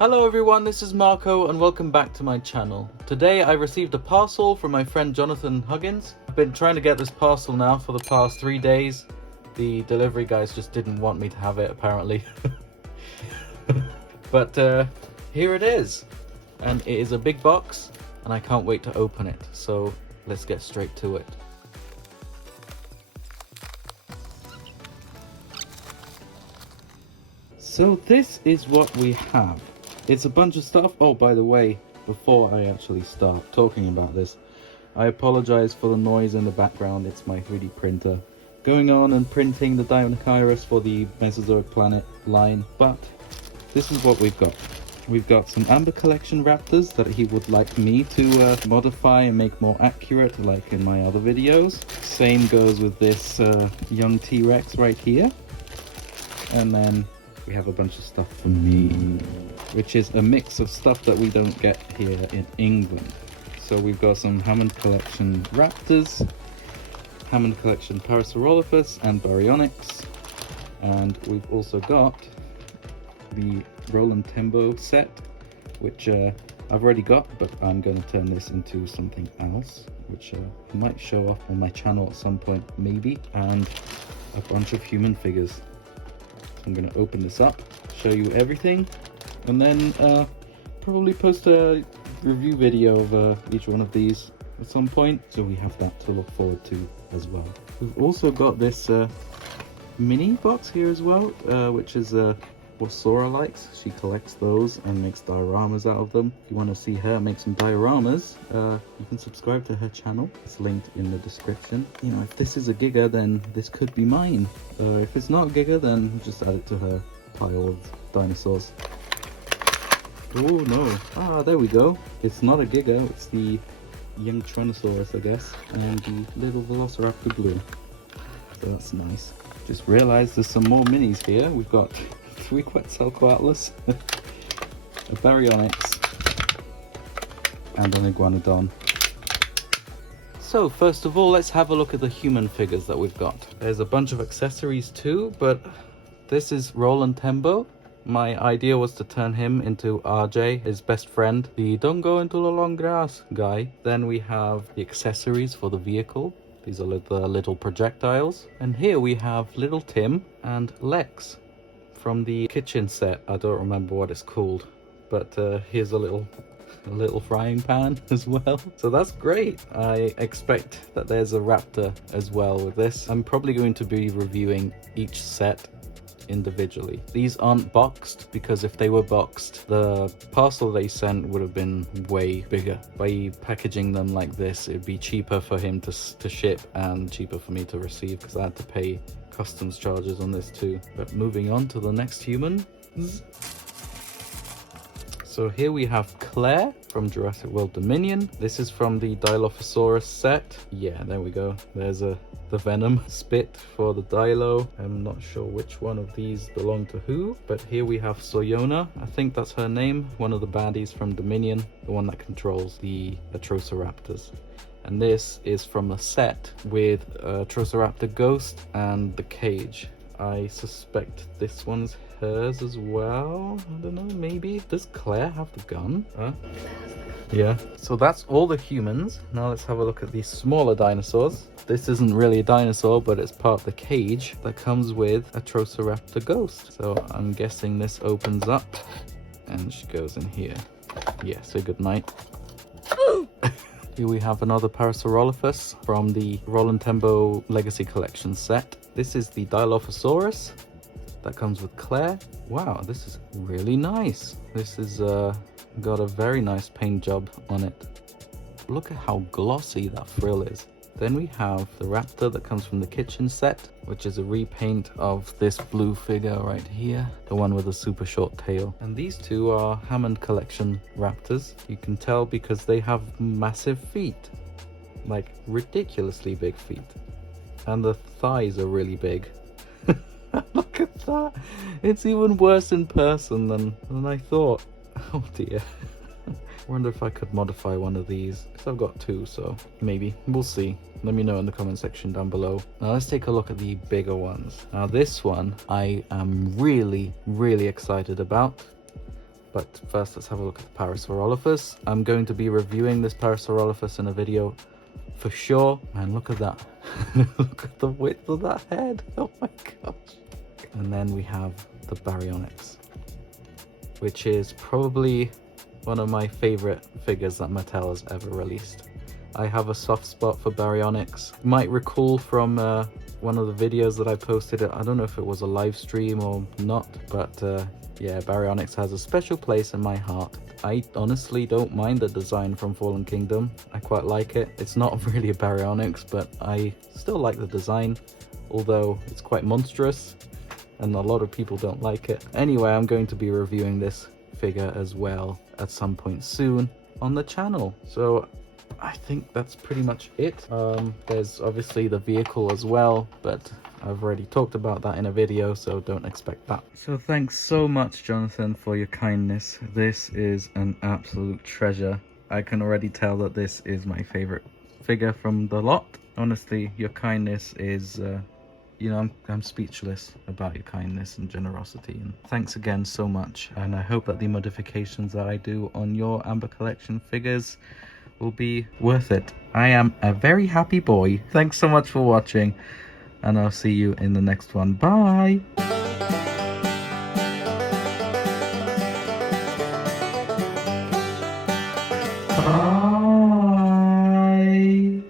Hello everyone, this is Marco and welcome back to my channel. Today I received a parcel from my friend Jonathan Huggins. I've been trying to get this parcel now for the past 3 days. The delivery guys just didn't want me to have it apparently. But here it is. And it is a big box and I can't wait to open it. So let's get straight to it. So this is what we have. It's a bunch of stuff. Oh, by the way, before I actually start talking about this, I apologize for the noise in the background. It's my 3D printer going on and printing the Baryonyx for the Mesozoic planet line. But this is what we've got. We've got some Amber Collection Raptors that he would like me to modify and make more accurate, like in my other videos. Same goes with this young T-Rex right here. And then we have a bunch of stuff for me, which is a mix of stuff that we don't get here in England. So we've got some Hammond Collection Raptors, Hammond Collection Parasaurolophus and Baryonyx, and we've also got the Roland Tembo set, which I've already got, but I'm going to turn this into something else, which I might show off on my channel at some point maybe, and a bunch of human figures. I'm going to open this up, show you everything, and then probably post a review video of each one of these at some point, so we have that to look forward to as well. We've also got this mini box here as well, which is what Sora likes. She collects those and makes dioramas out of them. If you want to see her make some dioramas, you can subscribe to her channel. It's linked in the description. You know, if this is a Giga, then this could be mine. If it's not Giga, then just add it to her pile of dinosaurs. Oh no. Ah, there we go. It's not a Giga, it's the young Tyrannosaurus, I guess, and the little Velociraptor blue. So that's nice. Just realized there's some more minis here. We've got 3 Quetzalcoatlus, a Baryonyx, and an Iguanodon. So first of all, let's have a look at the human figures that we've got. There's a bunch of accessories too, but this is Roland Tembo. My idea was to turn him into RJ, his best friend, the don't go into the long grass guy. Then we have the accessories for the vehicle. These are the little projectiles. And here we have little Tim and Lex from the kitchen set. I don't remember what it's called, but here's a little frying pan as well. So that's great. I expect that there's a raptor as well with this. I'm probably going to be reviewing each set individually. These aren't boxed because if they were boxed, the parcel they sent would have been way bigger. By packaging them like this, it'd be cheaper for him to ship and cheaper for me to receive because I had to pay customs charges on this too. But moving on to the next human. So here we have Claire from Jurassic World Dominion. This is from the Dilophosaurus set. Yeah, there we go. There's the venom spit for the Dilo. I'm not sure which one of these belong to who, but here we have Soyona. I think that's her name, one of the baddies from Dominion, the one that controls the Atrociraptors. And this is from a set with Atrociraptor Ghost and the cage. I suspect this one's hers as well. I don't know, maybe. Does Claire have the gun? Huh? Yeah. So that's all the humans. Now let's have a look at these smaller dinosaurs. This isn't really a dinosaur, but it's part of the cage that comes with Atrociraptor Ghost. So I'm guessing this opens up and she goes in here. Yeah, say goodnight. Here we have another Parasaurolophus from the Roland Tembo Legacy Collection set. This is the Dilophosaurus that comes with Claire. Wow, this is really nice. This is got a very nice paint job on it. Look at how glossy that frill is. Then we have the raptor that comes from the kitchen set, which is a repaint of this blue figure right here, the one with a super short tail. And these two are Hammond Collection raptors. You can tell because they have massive feet, like ridiculously big feet, and the thighs are really big. Look at that. It's even worse in person than I thought. Oh dear. I wonder if I could modify one of these, because I've got 2, so maybe. We'll see. Let me know in the comment section down below. Now let's take a look at the bigger ones. Now this one I am really excited about. But first, let's have a look at the Parasaurolophus. I'm going to be reviewing this Parasaurolophus in a video for sure. Man, look at that. Look at the width of that head. Oh my gosh. And then we have the Baryonyx, which is probably one of my favorite figures that Mattel has ever released. I have a soft spot for Baryonyx. You might recall from one of the videos that I posted, I don't know if it was a live stream or not, but yeah, Baryonyx has a special place in my heart. I honestly don't mind the design from Fallen Kingdom. I quite like it. It's not really a Baryonyx, but I still like the design, although it's quite monstrous and a lot of people don't like it. Anyway, I'm going to be reviewing this figure as well at some point soon on the channel. So I think that's pretty much it. There's obviously the vehicle as well, but I've already talked about that in a video, so don't expect that. So thanks so much, Jonathan, for your kindness. This is an absolute treasure. I can already tell that this is my favorite figure from the lot. Honestly, your kindness is, you know, I'm speechless about your kindness and generosity. And thanks again so much. And I hope that the modifications that I do on your Amber Collection figures will be worth it. I am a very happy boy. Thanks so much for watching, and I'll see you in the next one. Bye!